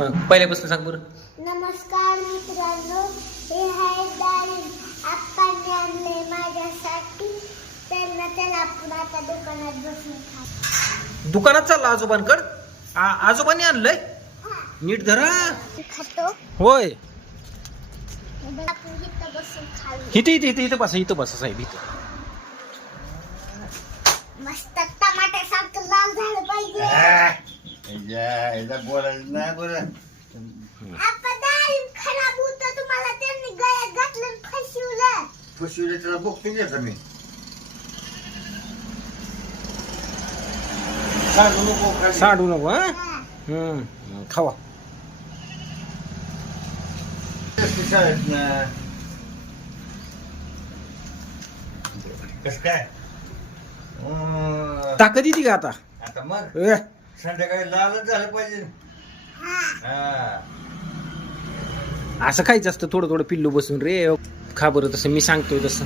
पहिल्यापासून सांग बरं. नमस्कार मित्रांनो, हे आहे डाळिंब. आप्पांनी आणले माझ्यासाठी. त्याला आपण आता दुकानात बसून खाऊ. दुकानात चालला आजोबांकड. आजोबांनी आणलंय. नीट धरा. खातो होय. आपण इथं बसून खाऊ. इथं बसा साहेब इथं. मस्त टमाट्यासारखं लाल झालं पाहिजे. बोलायचं नाही बरं. आपण डाळिंब खराब होतं, तुम्हाला त्यांनी गळ्यात घातलं आणि फसवलं. त्याला बघतो घ्यायचा मी. साडू नको. हा खावा. कस काय ताकद येते का आता? आता मग ए, संध्याकाळी लालच झालं पाहिजे. असं खायचं असतं थोडं थोडं पिल्लू बसून रे. खा बरं तसं मी सांगतोय तसं.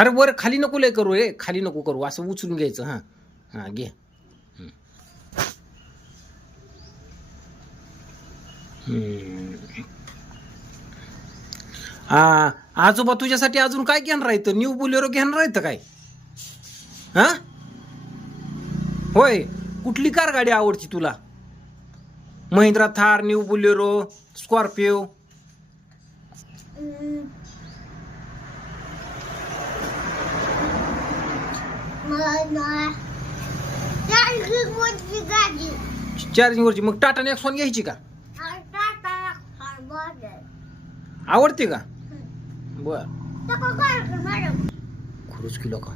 अरे बरं खाली नको लय करू रे. खाली नको करू. असं उचलून घ्यायचं. हा घे. आजोबा तुझ्यासाठी अजून काय घेणार राहतं? न्यू बोलेरो घेणार राहतं काय? हा होय. कुठली कार गाडी आवडती तुला? Mahindra Thar, new Bolero, Scorpio? Charging वरची. मग टाटा नेक्सॉन घ्यायची का? आवडते का? बर. खरंच किलो का?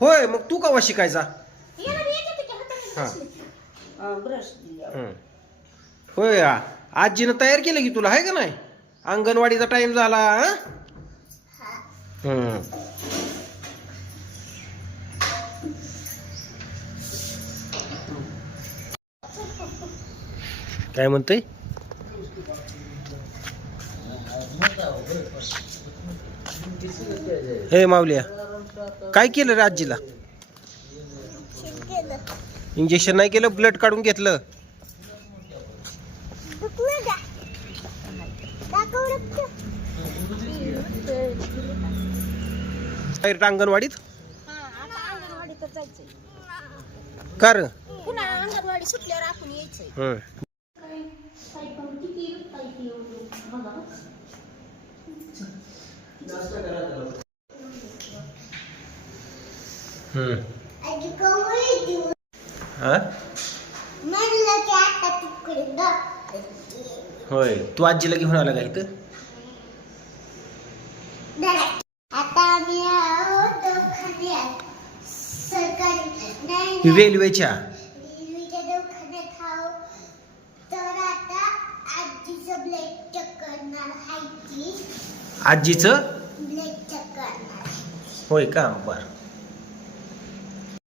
होय. मग तू कवा शिकायचा? होय. आजीनं तयार केलं की तुला, आहे का नाही? अंगणवाडीचा टाइम झाला. काय म्हणतोय? हे माऊलिया, काय केलं रे आजीला? इंजेक्शन नाही केलं, ब्लड काढून घेतलं. अंगणवाडीत कर. अंगणवाडी सुटल्यावर आपण यायचंय. होय. तू आजीला घेऊन आला का इथं? रेल्वेच्या दवाखान्यात आहो. तर आता आजीचं ब्लड चेक करणार आहे. आजीचं ब्लड चेक करणार. होय का? बर.